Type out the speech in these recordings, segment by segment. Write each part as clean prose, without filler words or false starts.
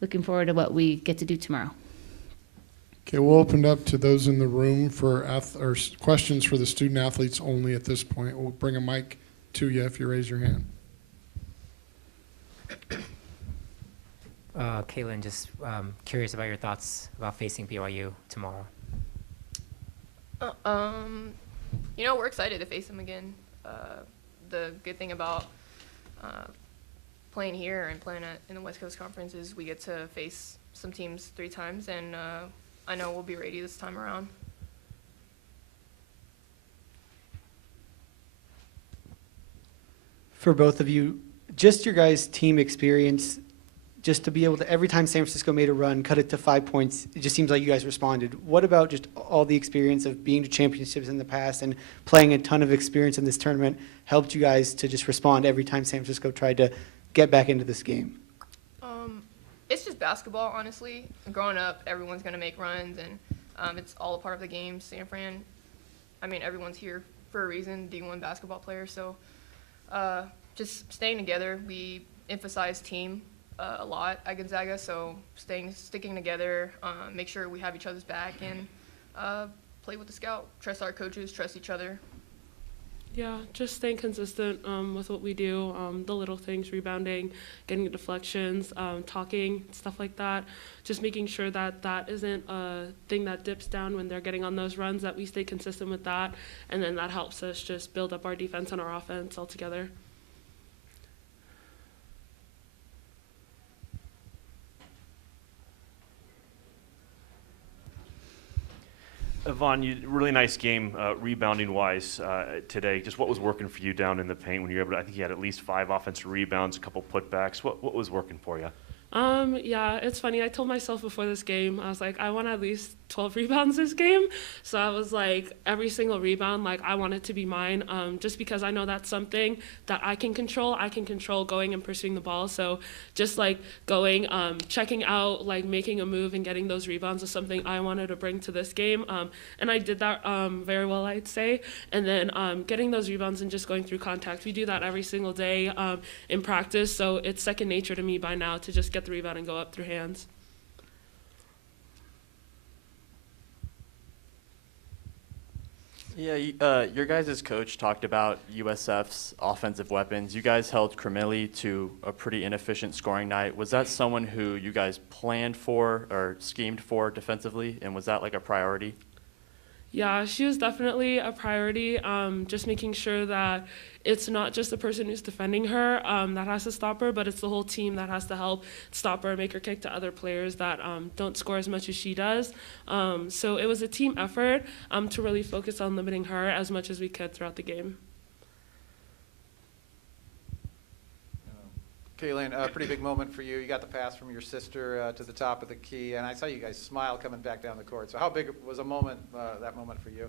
looking forward to what we get to do tomorrow. Okay, we'll open it up to those in the room for questions for the student athletes only at this point. We'll bring a mic to you if you raise your hand. Kaylynne, just curious about your thoughts about facing BYU tomorrow. We're excited to face them again. The good thing about playing here and playing in the West Coast Conference is we get to face some teams 3 times, and I know we'll be ready this time around. For both of you, just your guys' team experience, just to be able to, every time San Francisco made a run, cut it to 5 points, it just seems like you guys responded. What about just all the experience of being to championships in the past and playing a ton of experience in this tournament helped you guys to just respond every time San Francisco tried to get back into this game? It's just basketball, honestly. Growing up, everyone's going to make runs, and it's all a part of the game. San Fran, everyone's here for a reason, D1 basketball player. So just staying together. We emphasize team a lot at Gonzaga, so sticking together, make sure we have each other's back, and play with the scout. Trust our coaches, trust each other. Yeah, just staying consistent with what we do, the little things, rebounding, getting deflections, talking, stuff like that. Just making sure that that isn't a thing that dips down when they're getting on those runs, that we stay consistent with that, and then that helps us just build up our defense and our offense all together. Yvonne, really nice game rebounding-wise today. Just what was working for you down in the paint when you were able to, I think you had at least 5 offensive rebounds, a couple putbacks. What was working for you? Yeah, it's funny. I told myself before this game, I was like, I want at least 12 rebounds this game. So I was like, every single rebound, like, I want it to be mine, just because I know that's something that I can control. I can control going and pursuing the ball. So just like going, checking out, like making a move and getting those rebounds is something I wanted to bring to this game. And I did that very well, I'd say. And then getting those rebounds and just going through contact. We do that every single day in practice. So it's second nature to me by now to just get the rebound and go up through hands. Yeah, your guys' coach talked about USF's offensive weapons. You guys held Crimilli to a pretty inefficient scoring night. Was that someone who you guys planned for or schemed for defensively, and was that like a priority? Yeah, she was definitely a priority, just making sure that it's not just the person who's defending her that has to stop her, but it's the whole team that has to help stop her, make her kick to other players that don't score as much as she does. So it was a team effort to really focus on limiting her as much as we could throughout the game. Kaylynne, a pretty big moment for you. You got the pass from your sister to the top of the key, and I saw you guys smile coming back down the court. So how big was that moment for you?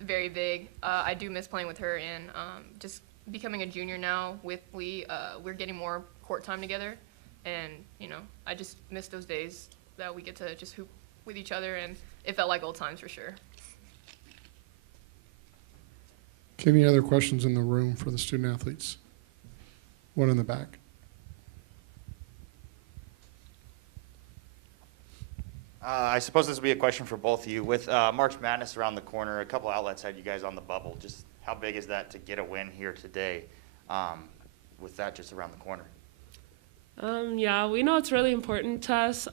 Very big. I do miss playing with her, and just becoming a junior now with Lee, we're getting more court time together, and I just miss those days that we get to just hoop with each other, and it felt like old times for sure. Okay, any other questions in the room for the student athletes? One in the back. I suppose this will be a question for both of you. With March Madness around the corner, a couple outlets had you guys on the bubble. Just how big is that to get a win here today with that just around the corner? Yeah, we know it's really important to us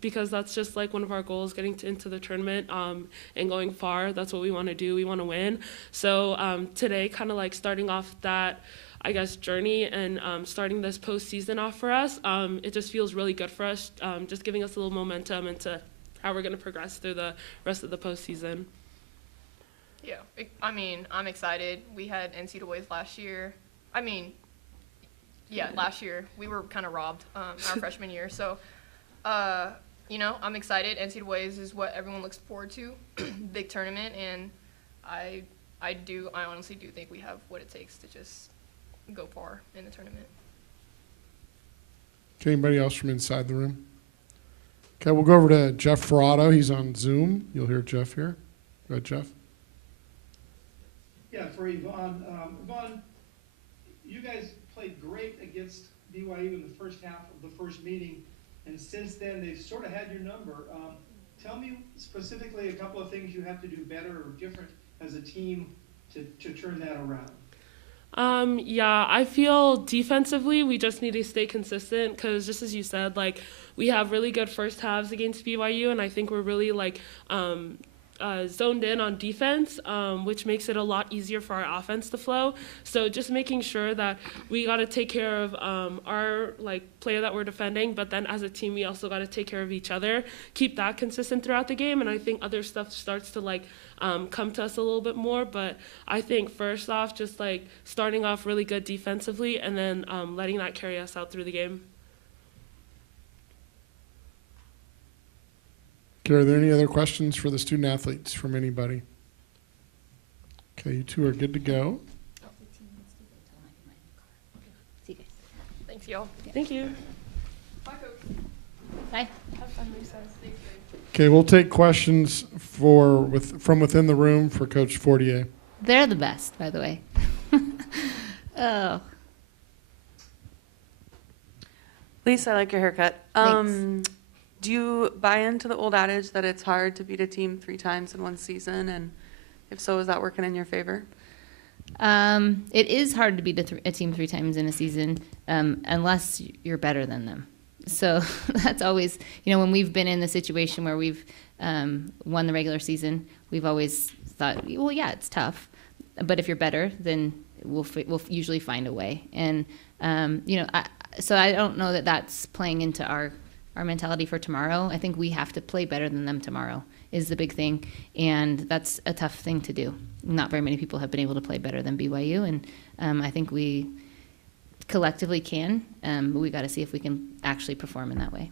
because that's just like one of our goals, getting into the tournament and going far. That's what we want to do. We want to win. So today, kind of like starting off that, I guess, journey and starting this postseason off for us, it just feels really good for us, just giving us a little momentum into how we're going to progress through the rest of the postseason. Yeah, I'm excited. We had NCAAs last year. Last year we were kind of robbed our freshman year. So, I'm excited. NCAAs is what everyone looks forward to, big tournament, and I honestly do think we have what it takes to just go far in the tournament. Okay, anybody else from inside the room? Okay, we'll go over to Jeff Frato. He's on Zoom. You'll hear Jeff here. Go ahead, Jeff. Yeah, for Yvonne. Yvonne, you guys played great against BYU in the first half of the first meeting. and since then they've sort of had your number. Tell me specifically a couple of things you have to do better or different as a team to turn that around. Yeah, I feel defensively we just need to stay consistent because just as you said, like we have really good first halves against BYU, and I think we're really like zoned in on defense, which makes it a lot easier for our offense to flow. So just making sure that we got to take care of our like player that we're defending, but then as a team we also got to take care of each other, keep that consistent throughout the game, and I think other stuff starts to like come to us a little bit more. But I think first off, just like starting off really good defensively and then letting that carry us out through the game. Okay, are there any other questions for the student athletes from anybody? Okay, you two are good to go. See you guys. Thanks, y'all. Thank you. Bye, Coach. Bye. Have fun, Lisa. Thanks, guys. Okay, we'll take questions from within the room for Coach Fortier. They're the best, by the way. Oh, Lisa, I like your haircut. Thanks. Do you buy into the old adage that it's hard to beat a team 3 times in one season? And if so, is that working in your favor? it is hard to beat a team 3 times in a season unless you're better than them. So that's always, when we've been in the situation where we've won the regular season, we've always thought, well, yeah, it's tough. But if you're better, then we'll usually find a way. And, so I don't know that that's playing into our mentality for tomorrow. I think we have to play better than them tomorrow is the big thing. And that's a tough thing to do. Not very many people have been able to play better than BYU. And I think we collectively can, but we got to see if we can actually perform in that way.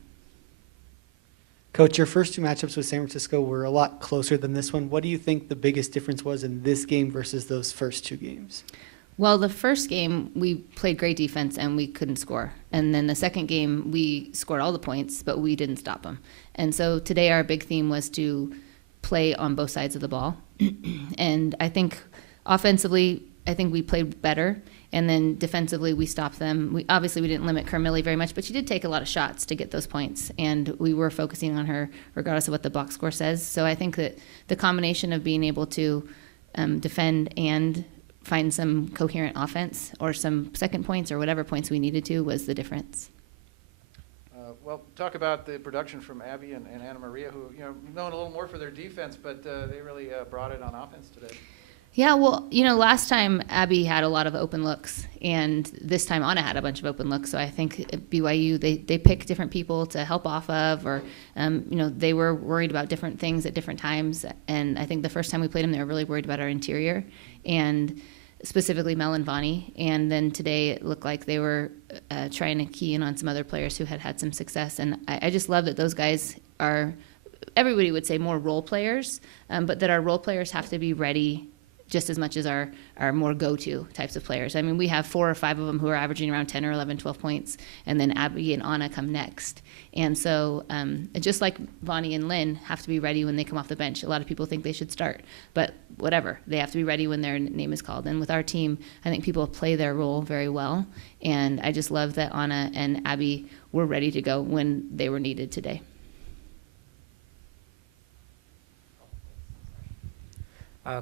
Coach, your first 2 matchups with San Francisco were a lot closer than this one. What do you think the biggest difference was in this game versus those first 2 games? Well, the first game, we played great defense and we couldn't score. And then the second game, we scored all the points, but we didn't stop them. And so today our big theme was to play on both sides of the ball. And I think offensively, we played better. And then defensively, we stopped them. We didn't limit Carmilli very much, but she did take a lot of shots to get those points. And we were focusing on her regardless of what the box score says. So I think that the combination of being able to defend and find some coherent offense or some second points or whatever points we needed to was the difference. Well, talk about the production from Abby and Anna Maria, who, known a little more for their defense, but they really brought it on offense today. Yeah, well, last time Abby had a lot of open looks, and this time Anna had a bunch of open looks. So I think at BYU, they pick different people to help off of, or, they were worried about different things at different times. And I think the first time we played them, they were really worried about our interior, and specifically Mel and Vani. And then today it looked like they were trying to key in on some other players who had some success. And I just love that those guys are, everybody would say more role players, but that our role players have to be ready just as much as our more go-to types of players. I mean, we have 4 or 5 of them who are averaging around 10 or 11, 12 points, and then Abby and Anna come next. And so just like Vani and Lynn have to be ready when they come off the bench. A lot of people think they should start, but whatever. They have to be ready when their name is called. And with our team, I think people play their role very well, and I just love that Anna and Abby were ready to go when they were needed today.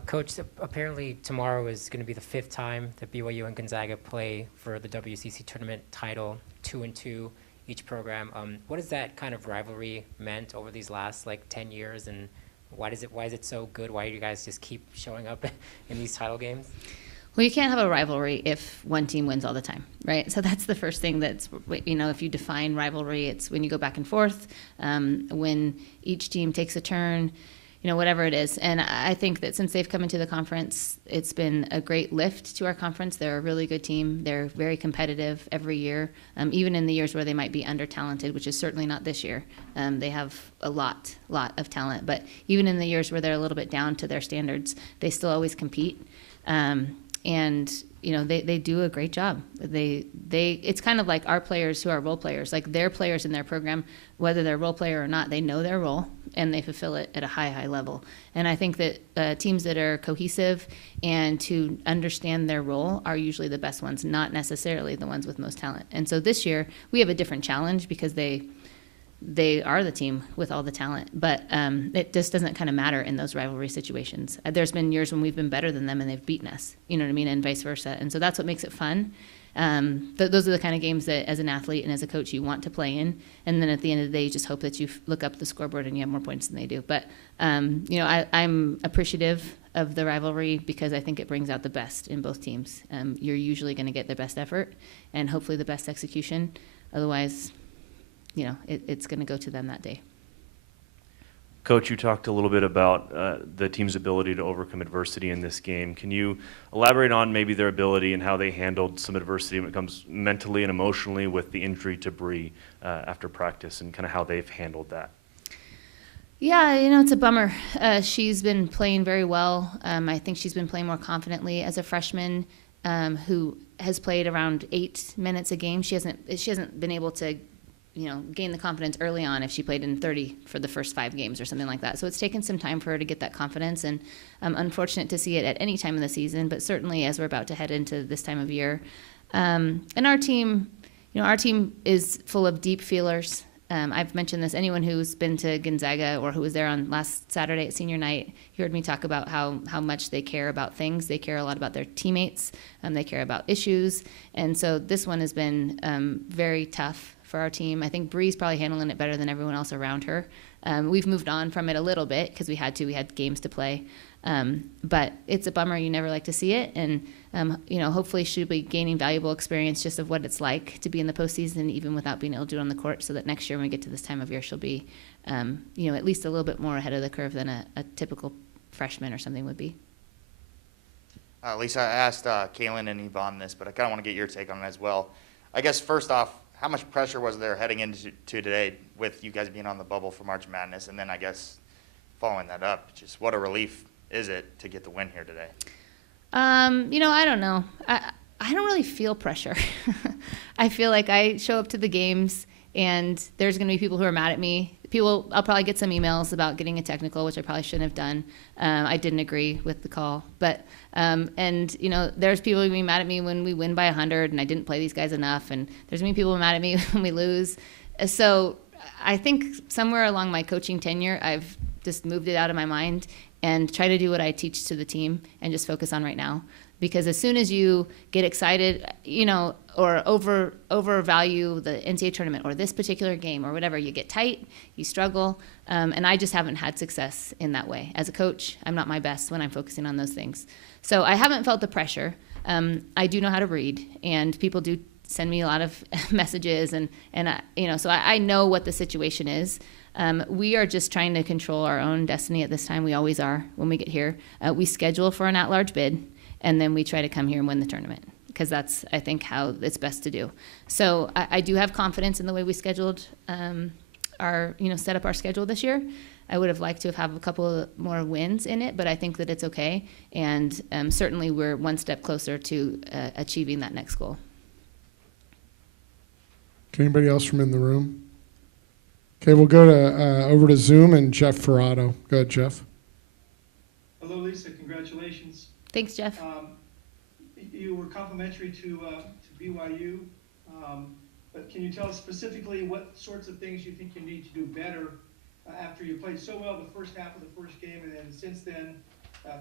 Coach, apparently tomorrow is going to be the 5th time that BYU and Gonzaga play for the WCC tournament title, 2-2 each program. What has that kind of rivalry meant over these last 10 years, and why is it so good? Why do you guys just keep showing up in these title games? Well, you can't have a rivalry if one team wins all the time, right? So that's the first thing that's, if you define rivalry, it's when you go back and forth, when each team takes a turn, whatever it is. And I think that since they've come into the conference, it's been a great lift to our conference. They're a really good team. They're very competitive every year, even in the years where they might be under-talented, which is certainly not this year. They have a lot of talent. But even in the years where they're a little bit down to their standards, they still always compete. And they do a great job. It's kind of like our players who are role players, like their players in their program, whether they're a role player or not, they know their role and they fulfill it at a high level. And I think that teams that are cohesive and to understand their role are usually the best ones, not necessarily the ones with most talent. And so this year we have a different challenge because they they are the team with all the talent, but it just doesn't kind of matter in those rivalry situations. There's been years when we've been better than them and they've beaten us, you know what I mean, and vice versa. And so that's what makes it fun. Those are the kind of games that as an athlete and as a coach you want to play in. And then at the end of the day, you just hope that you look up the scoreboard and you have more points than they do. But, I'm appreciative of the rivalry because I think it brings out the best in both teams. You're usually going to get the best effort and hopefully the best execution. Otherwise, it's going to go to them that day. Coach, you talked a little bit about the team's ability to overcome adversity in this game. Can you elaborate on maybe their ability and how they handled some adversity when it comes mentally and emotionally with the injury to Bree after practice and kind of how they've handled that? Yeah, it's a bummer. She's been playing very well. I think she's been playing more confidently as a freshman who has played around 8 minutes a game. She hasn't been able to gain the confidence early on if she played in 30 for the first 5 games or something like that. So it's taken some time for her to get that confidence, and I'm unfortunate to see it at any time in the season, but certainly as we're about to head into this time of year. And our team is full of deep feelers. I've mentioned this. Anyone who's been to Gonzaga or who was there on last Saturday at senior night, you heard me talk about how much they care about things. They care a lot about their teammates. They care about issues. And so this one has been very tough for our team. I think Bree's probably handling it better than everyone else around her. We've moved on from it a little bit because we had games to play. But it's a bummer. You never like to see it. And, hopefully she'll be gaining valuable experience just of what it's like to be in the postseason, even without being able to do it on the court, so that next year when we get to this time of year, she'll be, at least a little bit more ahead of the curve than a typical freshman or something would be. Lisa, I asked Kaylynne and Yvonne this, but I kind of want to get your take on it as well. I guess first off, how much pressure was there heading into today with you guys being on the bubble for March Madness? And then I guess following that up, just what a relief is it to get the win here today? I don't know. I don't really feel pressure. I feel like I show up to the games and there's going to be people who are mad at me. I'll probably get some emails about getting a technical, which I probably shouldn't have done. I didn't agree with the call, but, there's people who will be mad at me when we win by 100 and I didn't play these guys enough. And there's going to be people mad at me when we lose. So I think somewhere along my coaching tenure, I've just moved it out of my mind and try to do what I teach to the team and just focus on right now. Because as soon as you get excited, or overvalue the NCAA tournament or this particular game or whatever, you get tight, you struggle, and I just haven't had success in that way. As a coach, I'm not my best when I'm focusing on those things. So I haven't felt the pressure. I do know how to read, and people do send me a lot of messages, and so I know what the situation is. We are just trying to control our own destiny at this time. We always are when we get here. We schedule for an at-large bid, and then we try to come here and win the tournament, because that's, I think, how it's best to do. So I do have confidence in the way we scheduled set up our schedule this year. I would have liked to have a couple of more wins in it, but I think that it's okay. And certainly we're one step closer to achieving that next goal. Okay, anybody else from in the room? Okay, we'll go to over to Zoom and Jeff Frato. Go ahead, Jeff. Hello, Lisa. Congratulations. Thanks, Jeff. You were complimentary to BYU, but can you tell us specifically what sorts of things you think you need to do better after you played so well the first half of the first game, and then since then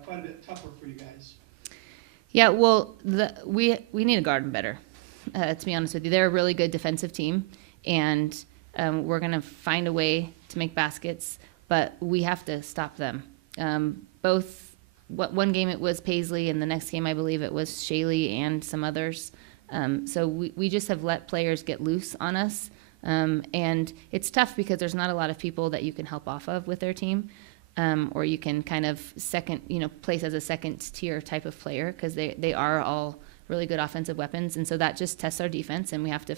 quite a bit tougher for you guys? Yeah, well, we need to guard them better. To be honest with you, they're a really good defensive team, and we're going to find a way to make baskets, but we have to stop them. One game it was Paisley, and the next game I believe it was Shaley and some others. So we just have let players get loose on us, and it's tough because there's not a lot of people that you can help off of with their team, or you can kind of place as a second tier type of player, because they are all really good offensive weapons, and so that just tests our defense, and we have to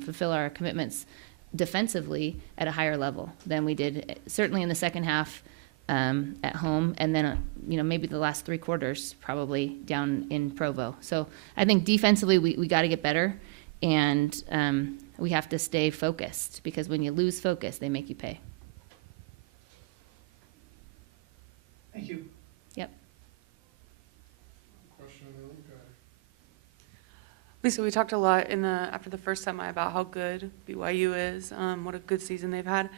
fulfill our commitments defensively at a higher level than we did certainly in the second half at home, and then maybe the last 3 quarters probably down in Provo. So I think defensively we got to get better, and we have to stay focused, because when you lose focus, they make you pay. Thank you. Yep. Question in the room, Lisa, we talked a lot after the first semi about how good BYU is, what a good season they've had.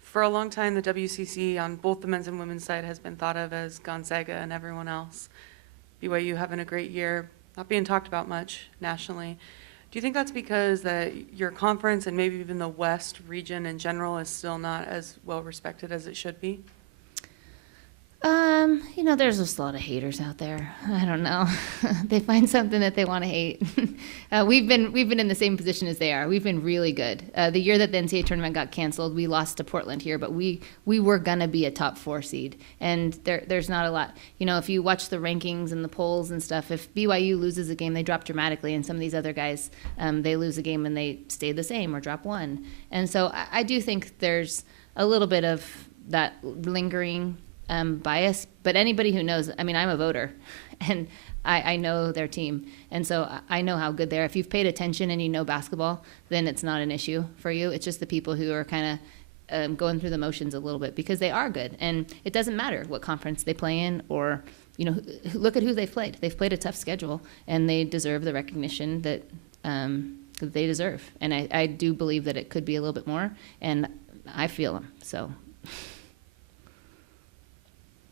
For a long time, the WCC on both the men's and women's side has been thought of as Gonzaga and everyone else. BYU having a great year, not being talked about much nationally. Do you think that's because that your conference and maybe even the West region in general is still not as well respected as it should be? There's just a lot of haters out there. I don't know. They find something that they want to hate. We've been in the same position as they are. We've been really good. The year that the NCAA tournament got canceled, we lost to Portland here, but we were gonna be a top 4 seed. And there's not a lot. If you watch the rankings and the polls and stuff, if BYU loses a game, they drop dramatically, and some of these other guys, they lose a game and they stay the same or drop 1. And so I do think there's a little bit of that lingering bias, but anybody who knows, I'm a voter, and I know their team, and so I know how good they are. If you've paid attention and you know basketball, then it's not an issue for you. It's just the people who are kind of going through the motions a little bit, because they are good, and it doesn't matter what conference they play in, or look at who they've played. They've played a tough schedule, and they deserve the recognition that they deserve. And I do believe that it could be a little bit more, and I feel them. So.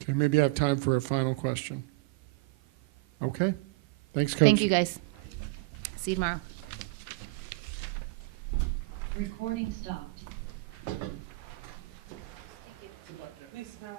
Okay, maybe I have time for a final question. Okay. Thanks, Coach. Thank you, guys. See you tomorrow. Recording stopped. Lisa, now.